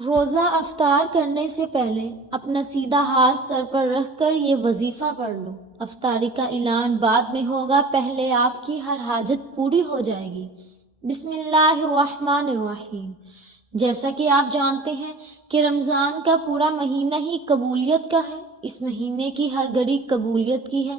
روزہ افطار کرنے سے پہلے اپنا سیدھا ہاتھ سر پر رکھ کر یہ وظیفہ پڑھ لو۔ افطاری کا اعلان بعد میں ہوگا، پہلے آپ کی ہر حاجت پوری ہو جائے گی۔ بسم اللہ الرحمن الرحیم۔ جیسا کہ آپ جانتے ہیں کہ رمضان کا پورا مہینہ ہی قبولیت کا ہے، اس مہینے کی ہر گھڑی قبولیت کی ہے،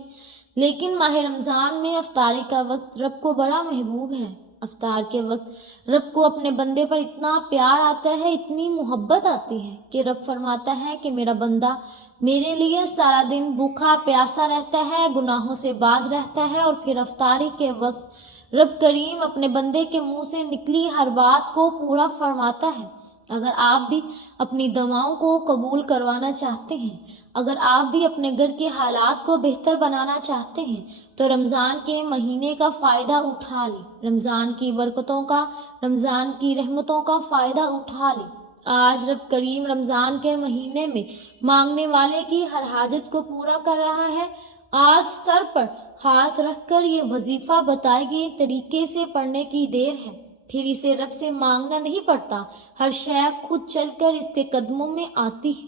لیکن ماہ رمضان میں افطاری کا وقت رب کو بڑا محبوب ہے۔ افطار کے وقت رب کو اپنے بندے پر اتنا پیار آتا ہے، اتنی محبت آتی ہے کہ رب فرماتا ہے کہ میرا بندہ میرے لیے سارا دن بھوکا پیاسا رہتا ہے، گناہوں سے باز رہتا ہے، اور پھر افطاری کے وقت رب کریم اپنے بندے کے منہ سے نکلی ہر بات کو پورا فرماتا ہے۔ اگر آپ بھی اپنی دعاؤں کو قبول کروانا چاہتے ہیں، اگر آپ بھی اپنے گھر کے حالات کو بہتر بنانا چاہتے ہیں تو رمضان کے مہینے کا فائدہ اٹھا لیں، رمضان کی برکتوں کا، رمضان کی رحمتوں کا فائدہ اٹھا لیں۔ آج رب کریم رمضان کے مہینے میں مانگنے والے کی ہر حاجت کو پورا کر رہا ہے۔ آج سر پر ہاتھ رکھ کر یہ وظیفہ بتائے گئے طریقے سے پڑھنے کی دیر ہے، پھر اسے رب سے مانگنا نہیں پڑتا، ہر شے خود چل کر اس کے قدموں میں آتی ہے۔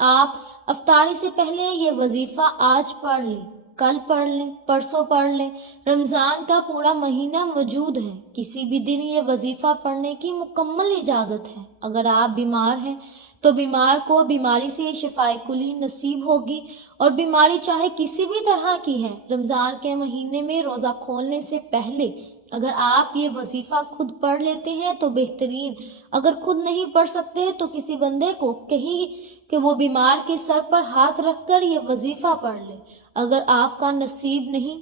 آپ افطاری سے پہلے یہ وظیفہ آج پڑھ لیں، کل پڑھ لیں، پرسوں پڑھ لیں، رمضان کا پورا مہینہ موجود ہے، کسی بھی دن یہ وظیفہ پڑھنے کی مکمل اجازت ہے۔ اگر آپ بیمار ہیں تو بیمار کو بیماری سے شفائے کلی نصیب ہوگی، اور بیماری چاہے کسی بھی طرح کی ہے، رمضان کے مہینے میں روزہ کھولنے سے پہلے اگر آپ یہ وظیفہ خود پڑھ لیتے ہیں تو بہترین، اگر خود نہیں پڑھ سکتے تو کسی بندے کو کہیں کہ وہ بیمار کے سر پر ہاتھ رکھ کر یہ وظیفہ پڑھ لے۔ اگر آپ کا نصیب نہیں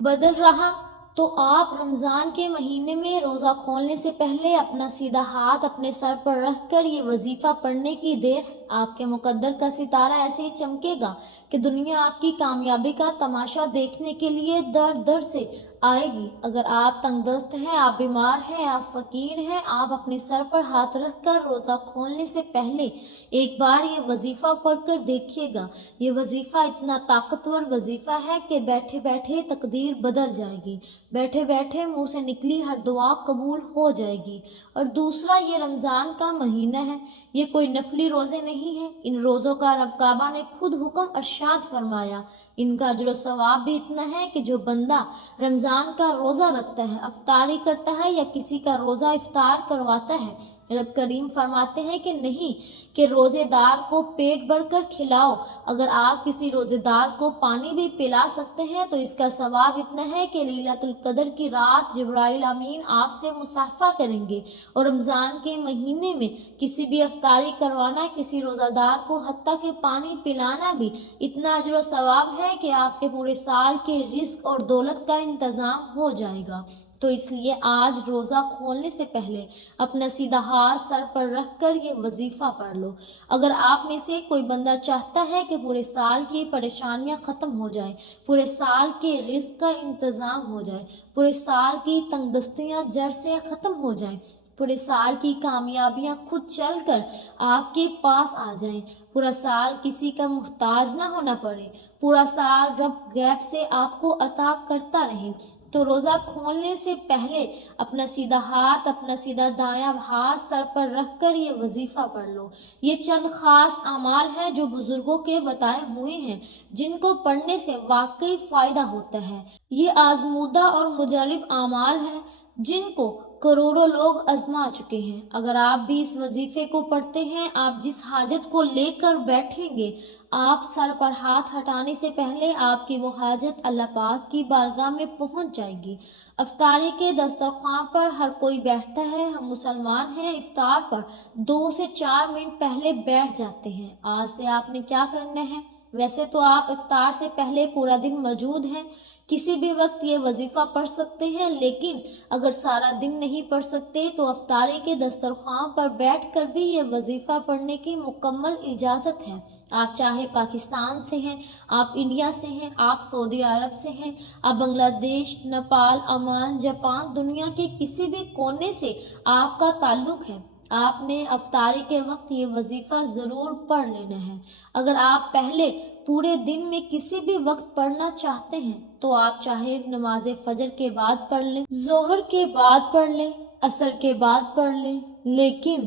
بدل رہا تو آپ رمضان کے مہینے میں روزہ کھولنے سے پہلے اپنا سیدھا ہاتھ اپنے سر پر رکھ کر یہ وظیفہ پڑھنے کی دیر ہے۔ آپ کے مقدر کا ستارہ ایسے ہی چمکے گا کہ دنیا آپ کی کامیابی کا تماشا دیکھنے کے لیے در در سے آئے گی۔ اگر آپ تنگ دست ہیں، آپ بیمار ہیں، آپ فقیر ہیں، آپ اپنے سر پر ہاتھ رکھ کر روزہ کھولنے سے پہلے ایک بار یہ وظیفہ پڑھ کر دیکھیے گا۔ یہ وظیفہ اتنا طاقتور وظیفہ ہے کہ بیٹھے بیٹھے تقدیر بدل جائے گی، بیٹھے بیٹھے منہ سے نکلی ہر دعا قبول ہو جائے گی۔ اور دوسرا، یہ رمضان کا مہینہ ہے، یہ کوئی نفلی روزے نہیں ہیں، ان روزوں کا رب کعبہ نے خود حکم ارشاد فرمایا۔ ان کا اجر و ثواب بھی اتنا ہے کہ جو بندہ رمضان کا روزہ رکھتا ہے، افطاری کرتا ہے یا کسی کا روزہ افطار کرواتا ہے، رب کریم فرماتے ہیں کہ نہیں کہ روزے دار کو پیٹ بھر کر کھلاؤ۔ اگر آپ کسی روزے دار کو پانی بھی پلا سکتے ہیں تو اس کا ثواب اتنا ہے کہ لیلۃ القدر کی رات جبرائیل امین آپ سے مصافحہ کریں گے۔ اور رمضان کے مہینے میں کسی بھی افطاری کروانا، کسی روزہ دار کو حتیٰ کہ پانی پلانا بھی اتنا اجر و ثواب ہے کہ آپ کے پورے سال کے رزق اور دولت کا انتظام ہو جائے گا۔ تو اس لیے آج روزہ کھولنے سے پہلے اپنا سیدھا ہاتھ سر پر رکھ کر یہ وظیفہ پڑھ لو۔ اگر آپ میں سے کوئی بندہ چاہتا ہے کہ پورے سال کی پریشانیاں ختم ہو جائیں، پورے سال کے رزق کا انتظام ہو جائے، پورے سال کی تنگ دستیاں جڑ سے ختم ہو جائیں، پورے سال کی کامیابیاں خود چل کر آپ کے پاس آ جائیں، پورا سال کسی کا محتاج نہ ہونا پڑے، پورا سال رب غیب سے آپ کو عطا کرتا رہے، تو روزہ کھولنے سے پہلے اپنا سیدھا ہاتھ، اپنا سیدھا دایاں ہاتھ سر پر رکھ کر یہ وظیفہ پڑھ لو۔ یہ چند خاص اعمال ہیں جو بزرگوں کے بتائے ہوئے ہیں، جن کو پڑھنے سے واقعی فائدہ ہوتا ہے۔ یہ آزمودہ اور مجرب اعمال ہیں جن کو کروڑوں لوگ آزما چکے ہیں۔ اگر آپ بھی اس وظیفے کو پڑھتے ہیں، آپ جس حاجت کو لے کر بیٹھیں گے، آپ سر پر ہاتھ ہٹانے سے پہلے آپ کی وہ حاجت اللہ پاک کی بارگاہ میں پہنچ جائے گی۔ افطاری کے دسترخوان پر ہر کوئی بیٹھتا ہے، ہم مسلمان ہیں افطار پر 2 سے 4 منٹ پہلے بیٹھ جاتے ہیں۔ آج سے آپ نے کیا کرنا ہے؟ ویسے تو آپ افطار سے پہلے پورا دن موجود ہیں، کسی بھی وقت یہ وظیفہ پڑھ سکتے ہیں، لیکن اگر سارا دن نہیں پڑھ سکتے تو افطاری کے دسترخوان پر بیٹھ کر بھی یہ وظیفہ پڑھنے کی مکمل اجازت ہے۔ آپ چاہے پاکستان سے ہیں، آپ انڈیا سے ہیں، آپ سعودی عرب سے ہیں، آپ بنگلہ دیش، نیپال، عمان، جاپان، دنیا کے کسی بھی کونے سے آپ کا تعلق ہے، آپ نے افطاری کے وقت یہ وظیفہ ضرور پڑھ لینا ہے۔ اگر آپ پہلے پورے دن میں کسی بھی وقت پڑھنا چاہتے ہیں تو آپ چاہے نماز فجر کے بعد پڑھ لیں، ظہر کے بعد پڑھ لیں، عصر کے بعد پڑھ لیں، لیکن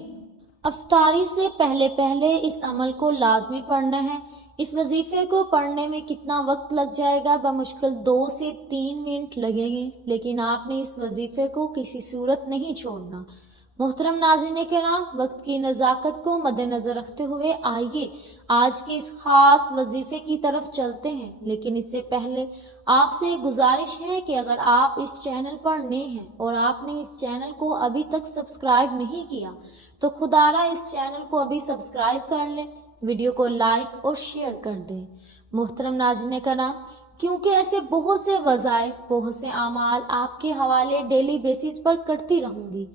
افطاری سے پہلے پہلے اس عمل کو لازمی پڑھنا ہے۔ اس وظیفے کو پڑھنے میں کتنا وقت لگ جائے گا؟ بمشکل 2 سے 3 منٹ لگیں گے، لیکن آپ نے اس وظیفے کو کسی صورت نہیں چھوڑنا۔ محترم ناظرین کرام، وقت کی نزاکت کو مد نظر رکھتے ہوئے آئیے آج کے اس خاص وظیفے کی طرف چلتے ہیں، لیکن اس سے پہلے آپ سے گزارش ہے کہ اگر آپ اس چینل پر نئے ہیں اور آپ نے اس چینل کو ابھی تک سبسکرائب نہیں کیا تو خدارہ اس چینل کو ابھی سبسکرائب کر لیں، ویڈیو کو لائک اور شیئر کر دیں۔ محترم ناظرین کرام، کیونکہ ایسے بہت سے وظائف، بہت سے اعمال آپ کے حوالے ڈیلی بیسس پر کرتی رہوں گی۔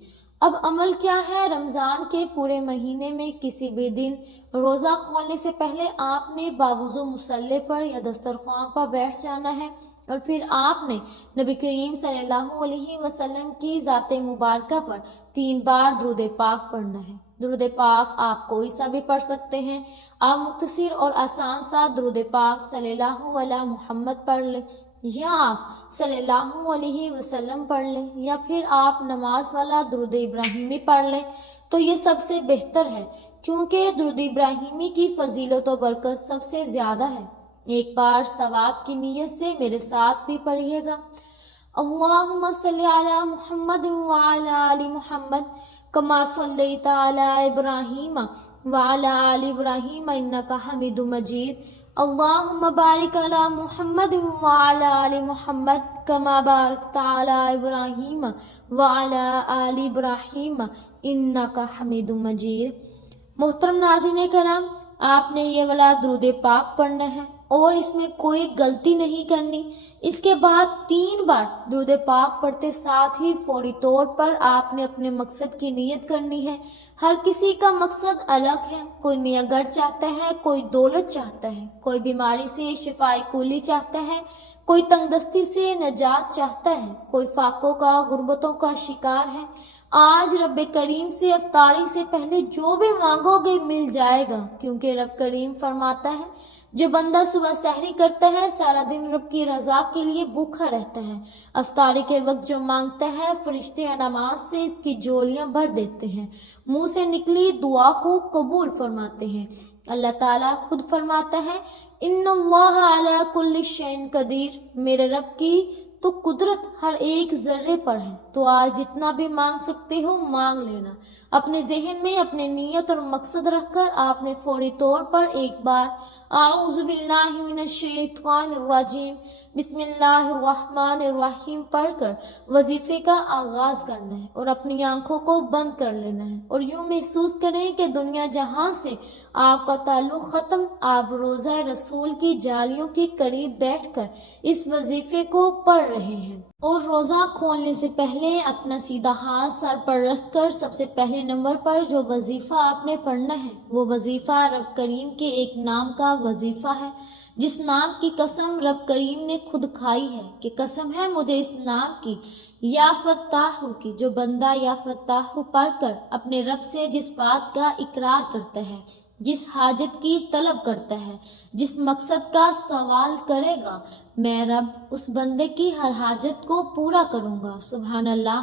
اب عمل کیا ہے؟ رمضان کے پورے مہینے میں کسی بھی دن روزہ کھولنے سے پہلے آپ نے باوضو مصلی پر یا دسترخوان پر بیٹھ جانا ہے، اور پھر آپ نے نبی کریم صلی اللہ علیہ وسلم کی ذات مبارکہ پر 3 بار درود پاک پڑھنا ہے۔ درود پاک آپ کوئی سا بھی پڑھ سکتے ہیں۔ آپ مختصر اور آسان سا درود پاک صلی اللہ علیہ محمد پڑھ لیں، یا آپ صلی اللہ علیہ وسلم پڑھ لیں، یا پھر آپ نماز والا درود ابراہیمی پڑھ لیں تو یہ سب سے بہتر ہے، کیونکہ درود ابراہیمی کی فضیلت و برکت سب سے زیادہ ہے۔ ایک بار ثواب کی نیت سے میرے ساتھ بھی پڑھیے گا۔ اللہم صلی علی محمد وعلی آل محمد کما صلیت علی ابراہیم وعلی آل ابراہیم انک حمید مجید۔ اللہم بارک علی محمد وعلی آل محمد کما بارکت علی ابراہیم وعلی آل ابراہیم انک حمید مجید۔ محترم ناظرین کرام، آپ نے یہ والا درود پاک پڑھنا ہے اور اس میں کوئی غلطی نہیں کرنی۔ اس کے بعد 3 بار درود پاک پڑھتے ساتھ ہی فوری طور پر آپ نے اپنے مقصد کی نیت کرنی ہے۔ ہر کسی کا مقصد الگ ہے، کوئی میاں گھر چاہتا ہے، کوئی دولت چاہتا ہے، کوئی بیماری سے شفائے کلی چاہتا ہے، کوئی تنگ دستی سے نجات چاہتا ہے، کوئی فاقوں کا، غربتوں کا شکار ہے۔ آج رب کریم سے افطاری سے پہلے جو بھی مانگو گے مل جائے گا، کیونکہ رب کریم فرماتا ہے جو بندہ صبح سحری کرتا ہے سارا دن رب کی رضا کے لیے بھوکا رہتا ہے، افطاری کے وقت جو مانگتا ہے فرشتے نماز سے اس کی جولیاں بھر دیتے ہیں، منہ سے نکلی دعا کو قبول فرماتے ہیں۔ اللہ تعالیٰ خود فرماتا ہے ان اللہ علی کل شیء قدیر، میرے رب کی تو قدرت ہر ایک ذرے پر ہے، تو آج جتنا بھی مانگ سکتے ہو مانگ لینا۔ اپنے ذہن میں اپنے نیت اور مقصد رکھ کر آپ نے فوری طور پر ایک بار اعوذ باللہ من الشیطان الرجیم بسم اللہ الرحمن الرحیم پڑھ کر وظیفے کا آغاز کرنا ہے، اور اپنی آنکھوں کو بند کر لینا ہے، اور یوں محسوس کریں کہ دنیا جہاں سے آپ کا تعلق ختم، آپ روضہ رسول کی جالیوں کے قریب بیٹھ کر اس وظیفے کو پڑھ رہے ہیں۔ اور روزہ کھولنے سے پہلے اپنا سیدھا ہاتھ سر پر رکھ کر سب سے پہلے نمبر پر جو وظیفہ آپ نے پڑھنا ہے وہ وظیفہ رب کریم کے ایک نام کا وظیفہ ہے، جس نام کی قسم رب کریم نے خود کھائی ہے کہ قسم ہے مجھے اس نام کی، یا فتاح کی، جو بندہ یا فتاح پڑھ کر اپنے رب سے جس بات کا اقرار کرتا ہے، جس حاجت کی طلب کرتا ہے، جس مقصد کا سوال کرے گا، میں رب اس بندے کی ہر حاجت کو پورا کروں گا۔ سبحان اللہ۔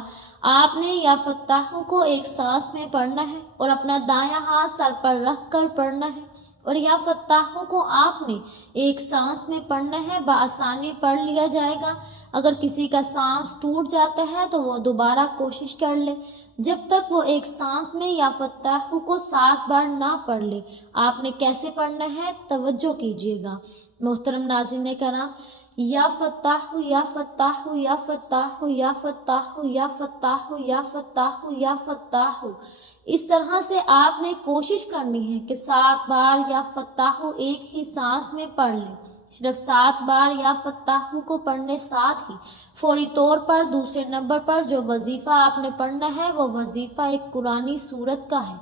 آپ نے یا فتاح کو ایک سانس میں پڑھنا ہے اور اپنا دایاں ہاتھ سر پر رکھ کر پڑھنا ہے، اور یا فتاح کو آپ نے ایک سانس میں پڑھنا ہے، بآسانی پڑھ لیا جائے گا۔ اگر کسی کا سانس ٹوٹ جاتا ہے تو وہ دوبارہ کوشش کر لے، جب تک وہ ایک سانس میں یا فتاح کو 7 بار نہ پڑھ لے۔ آپ نے کیسے پڑھنا ہے توجہ کیجیے گا۔ محترم ناظرین کرام، یا فتاح یا فتاح یا فتاح یا فتاح یا فتاح یا فتاح یا فتاح، اس طرح سے آپ نے کوشش کرنی ہے کہ 7 بار یا فتاح ایک ہی سانس میں پڑھ لیں۔ صرف 7 بار یا فتاح کو پڑھنے ساتھ ہی فوری طور پر دوسرے نمبر پر جو وظیفہ آپ نے پڑھنا ہے وہ وظیفہ ایک قرآنی سورت کا ہے۔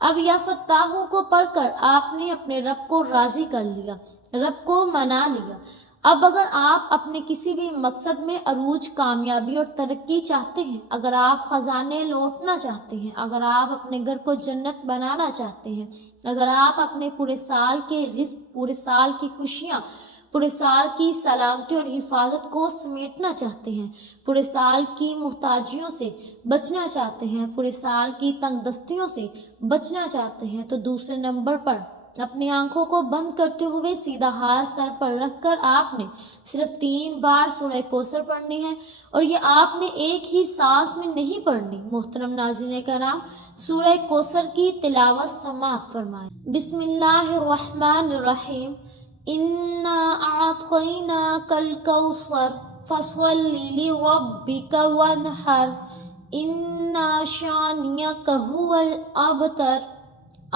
اب یا فتاح کو پڑھ کر آپ نے اپنے رب کو راضی کر لیا، رب کو منا لیا۔ اب اگر آپ اپنے کسی بھی مقصد میں عروج، کامیابی اور ترقی چاہتے ہیں، اگر آپ خزانے لوٹنا چاہتے ہیں، اگر آپ اپنے گھر کو جنت بنانا چاہتے ہیں، اگر آپ اپنے پورے سال کے رزق، پورے سال کی خوشیاں، پورے سال کی سلامتی اور حفاظت کو سمیٹنا چاہتے ہیں، پورے سال کی محتاجیوں سے بچنا چاہتے ہیں، پورے سال کی تنگ دستیوں سے بچنا چاہتے ہیں، تو دوسرے نمبر پر اپنی آنکھوں کو بند کرتے ہوئے سیدھا ہاتھ سر پر رکھ کر آپ نے صرف 3 بار سورہ کوثر پڑھنی ہے، اور یہ آپ نے ایک ہی سانس میں نہیں پڑھنی۔ محترم ناظرین کرام، سورہ کوثر کی تلاوت سماعت فرمائیں۔ بسم اللہ الرحمن الرحیم۔ اِنَّا أَعْطَيْنَاكَ الْكَوْثَرَ فَصَلِّ لِرَبِّكَ وَانْحَرْ إِنَّ شَانِئَكَ هُوَ الْأَبْتَرُ۔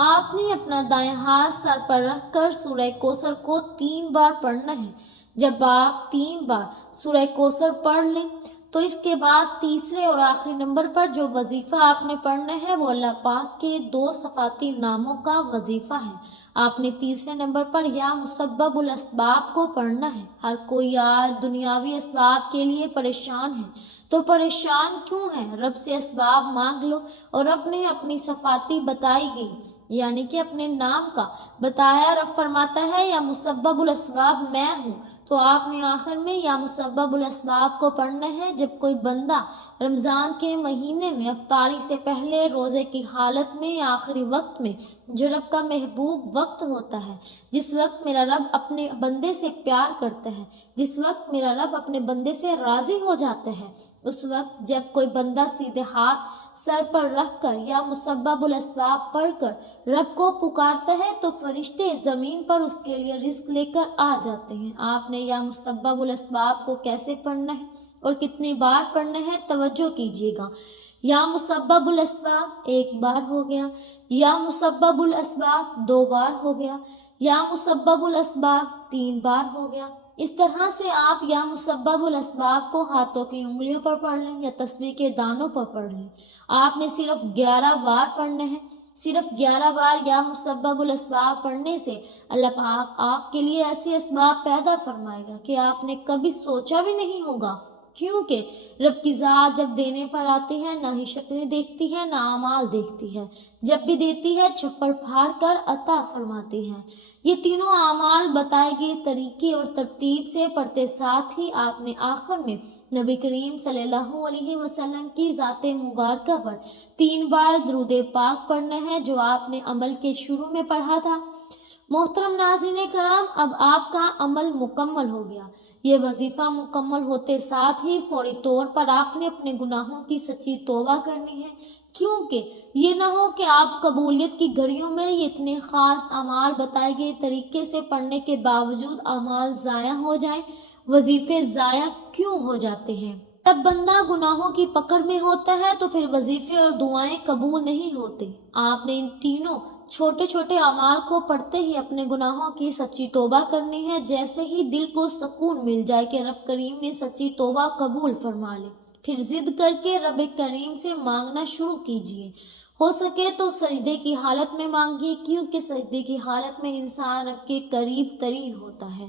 آپ نے اپنا دائیں ہاتھ سر پر رکھ کر سورہ کوثر کو 3 بار پڑھنا ہے۔ جب آپ 3 بار سورہ کوثر پڑھ لیں تو اس کے بعد تیسرے اور آخری نمبر پر جو وظیفہ آپ نے پڑھنا ہے وہ اللہ پاک کے 2 صفاتی ناموں کا وظیفہ ہے۔ آپ نے تیسرے نمبر پر یا مسبب الاسباب کو پڑھنا ہے۔ ہر کوئی آج دنیاوی اسباب کے لیے پریشان ہے، تو پریشان کیوں ہے؟ رب سے اسباب مانگ لو، اور رب نے اپنی صفاتی بتائی گئی، یعنی کہ اپنے نام کا بتایا۔ رب فرماتا ہے یا مسبب الاسباب میں ہوں، تو آپ نے آخر میں یا مسبب الاسباب کو پڑھنا ہے۔ جب کوئی بندہ رمضان کے مہینے میں افطاری سے پہلے روزے کی حالت میں آخری وقت میں، جو رب کا محبوب وقت ہوتا ہے، جس وقت میرا رب اپنے بندے سے پیار کرتا ہے، جس وقت میرا رب اپنے بندے سے راضی ہو جاتا ہے، اس وقت جب کوئی بندہ سیدھے ہاتھ سر پر رکھ کر یا مسبب الاسباب پڑھ کر رب کو پکارتا ہے تو فرشتے زمین پر اس کے لیے رزق لے کر آ جاتے ہیں۔ آپ نے یا مسبب الاسباب کو کیسے پڑھنا ہے اور کتنی بار پڑھنا ہے، توجہ کیجیے گا۔ یا مسبب الاسباب 1 بار ہو گیا، یا مسبب الاسباب 2 بار ہو گیا، یا مسبب الاسباب 3 بار ہو گیا۔ اس طرح سے آپ یا مسبب الاسباب کو ہاتھوں کی انگلیوں پر پڑھ لیں یا تسبیح کے دانوں پر پڑھ لیں۔ آپ نے صرف 11 بار پڑھنا ہے۔ صرف 11 بار یا مسبب الاسباب پڑھنے سے اللہ پاک آپ کے لیے ایسے اسباب پیدا فرمائے گا کہ آپ نے کبھی سوچا بھی نہیں ہوگا، کیونکہ رب کی ذات جب دینے پر آتی ہے نہ ہی شکلیں دیکھتی ہے نہ اعمال دیکھتی ہے، جب بھی دیتی ہے چھپڑ پھاڑ کر عطا فرماتی ہے۔ یہ تینوں اعمال بتائے گئے طریقے اور ترتیب سے پڑھتے ساتھ ہی آپ نے آخر میں نبی کریم صلی اللہ علیہ وسلم کی ذات مبارکہ پر 3 بار درود پاک پڑھنا ہے، جو آپ نے عمل کے شروع میں پڑھا تھا۔ محترم ناظرین کرام، اب آپ کا عمل مکمل ہو گیا۔ یہ وظیفہ مکمل ہوتے ساتھ ہی فوری طور پر آپ نے اپنے گناہوں کی سچی توبہ کرنی ہے، کیونکہ یہ نہ ہو کہ آپ قبولیت کی گھڑیوں میں یہ اتنے خاص اعمال بتائے گئے طریقے سے پڑھنے کے باوجود اعمال ضائع ہو جائیں۔ وظیفے ضائع کیوں ہو جاتے ہیں؟ جب بندہ گناہوں کی پکڑ میں ہوتا ہے تو پھر وظیفے اور دعائیں قبول نہیں ہوتے۔ آپ نے ان تینوں چھوٹے چھوٹے اعمال کو پڑھتے ہی اپنے گناہوں کی سچی توبہ کرنی ہے۔ جیسے ہی دل کو سکون مل جائے کہ رب کریم نے سچی توبہ قبول فرما لی، پھر ضد کر کے رب کریم سے مانگنا شروع کیجیے۔ ہو سکے تو سجدے کی حالت میں مانگیے، کیونکہ سجدے کی حالت میں انسان رب کے قریب ترین ہوتا ہے۔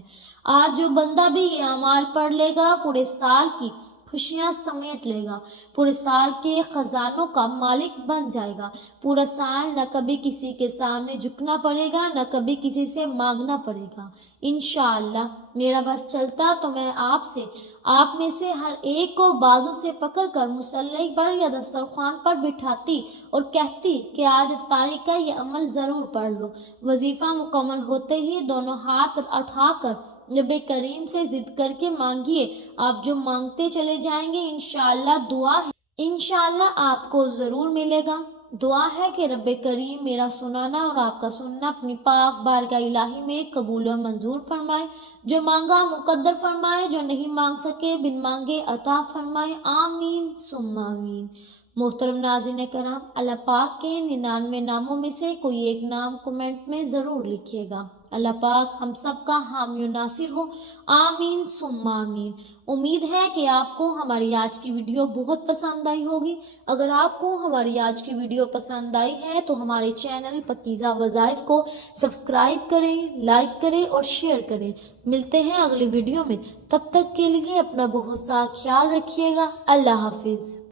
آج جو بندہ بھی یہ اعمال پڑھ لے گا پورے سال کی خوشیاں سمیٹ لے گا، پورے سال کے خزانوں کا مالک بن جائے گا۔ پورا سال نہ کبھی کسی کے سامنے جھکنا پڑے گا، نہ کبھی کسی سے مانگنا پڑے گا۔ انشاءاللہ میرا بس چلتا تو میں آپ میں سے ہر ایک کو بازو سے پکڑ کر مصلی پر یا دسترخوان پر بٹھاتی اور کہتی کہ آج افطاری کا یہ عمل ضرور پڑھ لو۔ وظیفہ مکمل ہوتے ہی دونوں ہاتھ اٹھا کر رب کریم سے ضد کر کے مانگیے۔ آپ جو مانگتے چلے جائیں گے انشاءاللہ دعا ہے، انشاءاللہ آپ کو ضرور ملے گا۔ دعا ہے کہ رب کریم میرا سنانا اور آپ کا سننا اپنی پاک بارگاہ الہی میں قبول و منظور فرمائے۔ جو مانگا مقدر فرمائے، جو نہیں مانگ سکے بن مانگے عطا فرمائے۔ آمین ثم آمین۔ محترم ناظرین کرام، اللہ پاک کے 99 ناموں میں سے کوئی ایک نام کمنٹ میں ضرور لکھیے گا۔ اللہ پاک ہم سب کا حامی و ناصر ہو، آمین ثم آمین۔ امید ہے کہ آپ کو ہماری آج کی ویڈیو بہت پسند آئی ہوگی۔ اگر آپ کو ہماری آج کی ویڈیو پسند آئی ہے تو ہمارے چینل پکیزہ وظائف کو سبسکرائب کریں، لائک کریں اور شیئر کریں۔ ملتے ہیں اگلی ویڈیو میں، تب تک کے لیے اپنا بہت سا خیال رکھیے گا۔ اللہ حافظ۔